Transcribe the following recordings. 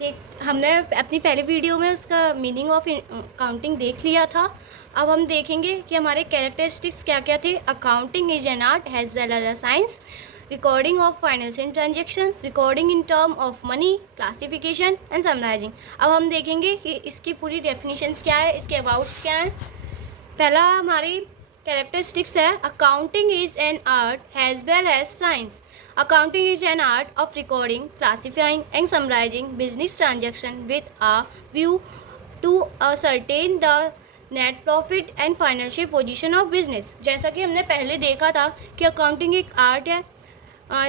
देख हमने अपनी पहले वीडियो में उसका मीनिंग ऑफ अकाउंटिंग देख लिया था। अब हम देखेंगे कि हमारे कैरेक्टरिस्टिक्स क्या क्या थे। Accounting is an art has well as a science, recording of financial transaction, recording in term of money, classification and summarising. अब हम देखेंगे कि इसकी पूरी डेफिनेशंस क्या है, इसके अबाउट्स क्या हैं। पहला हमारी कैरेक्टरिस्टिक्स है, accounting is an art has well as science. Accounting is an art of recording, classifying and summarising business transaction with a view to ascertain the net profit and financial position of business. जैसा कि हमने पहले देखा था कि accounting एक art है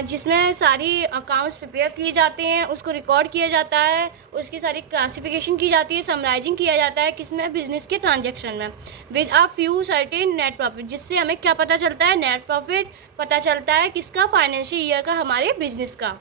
जिसमें सारी अकाउंट्स प्रिपेयर किए जाते हैं, उसको रिकॉर्ड किया जाता है, उसकी सारी क्लासिफिकेशन की जाती है, समराइजिंग किया जाता है किसमें, बिजनेस के ट्रांजैक्शन में, with a few certain net profit, जिससे हमें क्या पता चलता है, नेट प्रॉफिट पता चलता है किसका, फाइनेंशियल ईयर का, हमारे बिजनेस का।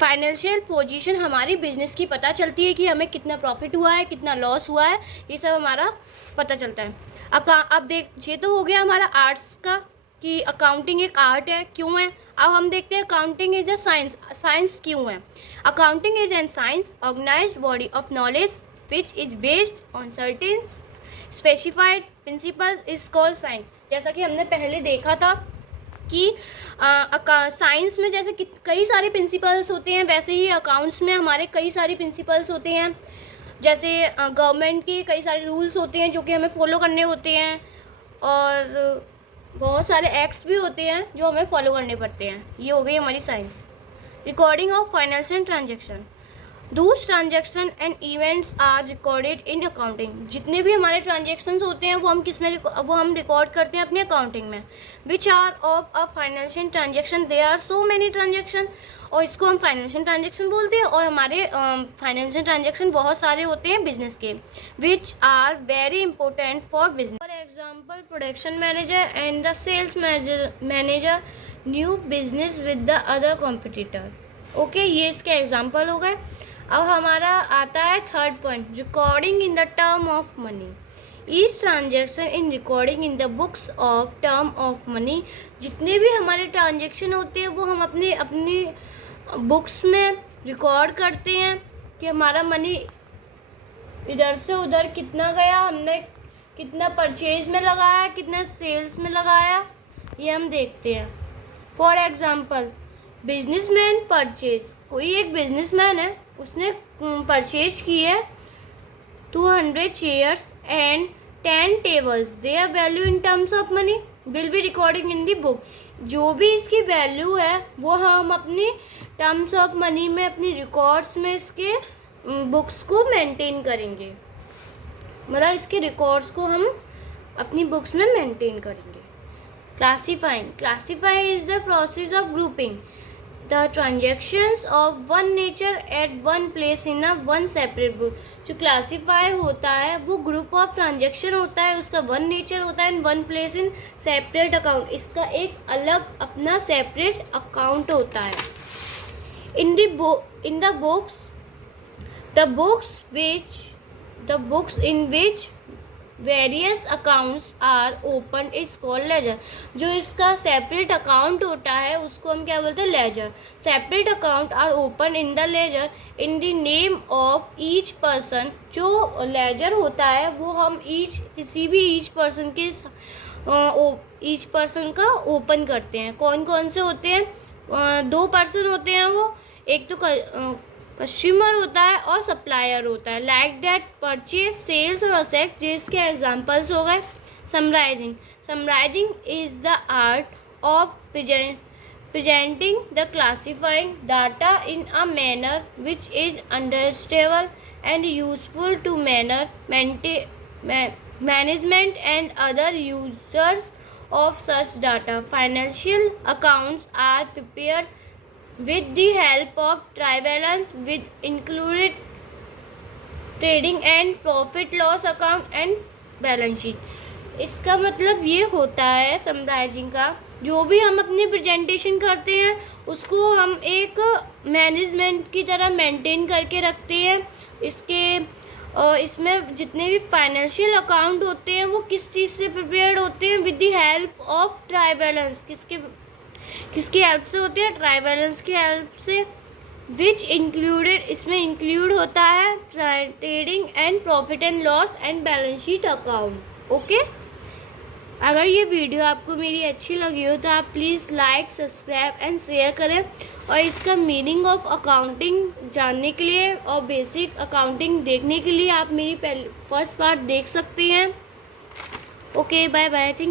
फाइनेंशियल पोजीशन हमारी बिजनेस की पता चलती है कि हमें कितना प्रॉफिट हुआ है, कितना लॉस हुआ है, ये सब हमारा पता चलता है। अब देख, ये तो हो गया हमारा आर्ट्स का कि अकाउंटिंग एक आर्ट है, क्यों है। अब हम देखते हैं accounting is a science. Science क्यों है। Accounting is an science organised body of knowledge which is based on certain specified principles is called science. जैसा कि हमने पहले देखा था कि साइंस में जैसे कई सारे प्रिंसिपल्स होते हैं, वैसे ही अकाउंट्स में हमारे कई सारे प्रिंसिपल्स होते हैं। जैसे गवर्नमेंट के कई सारे रूल्स होते हैं जो कि हमें फॉलो करने होते हैं, और बहुत सारे एक्ट्स भी होते हैं जो हमें फॉलो करने पड़ते हैं। ये हो गई हमारी science. Recording of financial transaction, thus transaction and events are recorded in accounting. जितने भी हमारे ट्रांजेक्शन्स होते हैं वो हम रिकॉर्ड करते हैं अपने अकाउंटिंग में। Which are of a financial transaction, they are so many transaction, और इसको हम फाइनेंशियल ट्रांजेक्शन बोलते हैं। और हमारे फाइनेंशियल ट्रांजेक्शन बहुत सारे होते हैं बिजनेस के, which are very important for business. For example, production manager and the sales manager new business with the other competitor. Okay, ये इसके एग्जाम्पल हो गए। अब हमारा आता है third point, recording in the term of money. Each transaction in recording in the books of term of money. जितने भी हमारे ट्रांजेक्शन होते हैं वो हम अपनी बुक्स में रिकॉर्ड करते हैं कि हमारा मनी इधर से उधर कितना गया, हमने कितना परचेज में लगाया, कितना सेल्स में लगाया, ये हम देखते हैं। फॉर एग्जाम्पल, बिजनेसमैन परचेज, कोई एक बिजनेसमैन है, उसने परचेज की है 200 chairs and 10 tables, their value in terms of money will be recording in the book. जो भी इसकी वैल्यू है वो हम अपनी टर्म्स ऑफ मनी में, अपनी रिकॉर्ड्स में इसके बुक्स को मेंटेन करेंगे, मतलब इसके रिकॉर्ड्स को हम अपनी बुक्स में मेंटेन करेंगे। Classifying, classify is the process of grouping the transactions of one nature at one place in a one separate book। जो क्लासीफाई होता है वो ग्रुप ऑफ ट्रांजेक्शन होता है, उसका वन नेचर होता है, in one place in separate account, इसका एक अलग अपना सेपरेट अकाउंट होता है। In the books the books in which various accounts are open is called ledger. जो इसका सेपरेट अकाउंट होता है उसको हम क्या बोलते हैं, ledger. Separate account are open in the ledger in the name of each person. जो लेजर होता है वो हम किसी भी ईच पर्सन का ओपन करते हैं। कौन कौन से होते हैं, 2 पर्सन होते हैं वो, एक तो कस्टमर होता है और सप्लायर होता है। लाइक दैट परचेज, सेल्स और असेट्स, जिसके एग्जांपल्स हो गए। Summarising, summarising is the art of presenting the classifying data in a manner which is understandable and useful to management and other users of such data. Financial accounts are prepared with the help of trivalence with included trading and profit loss account and balance sheet. इसका मतलब ये होता है summarising का, जो भी हम अपनी प्रेजेंटेशन करते हैं उसको हम एक मैनेजमेंट की तरह मेंटेन करके रखते हैं। इसमें जितने भी फाइनेंशियल अकाउंट होते हैं वो किस चीज़ से प्रिपेयर्ड होते हैं, with the help of try balance. किसकी हेल्प से होते हैं, ट्राई बैलेंस की हेल्प से। विच इंक्लूडेड, इसमें इंक्लूड होता है trading and profit and loss and balance sheet account. Okay, अगर ये वीडियो आपको मेरी अच्छी लगी हो तो आप please like, subscribe and share करें। और इसका मीनिंग ऑफ अकाउंटिंग जानने के लिए और बेसिक अकाउंटिंग देखने के लिए आप मेरी फर्स्ट पार्ट देख सकते हैं। Okay, bye bye, thank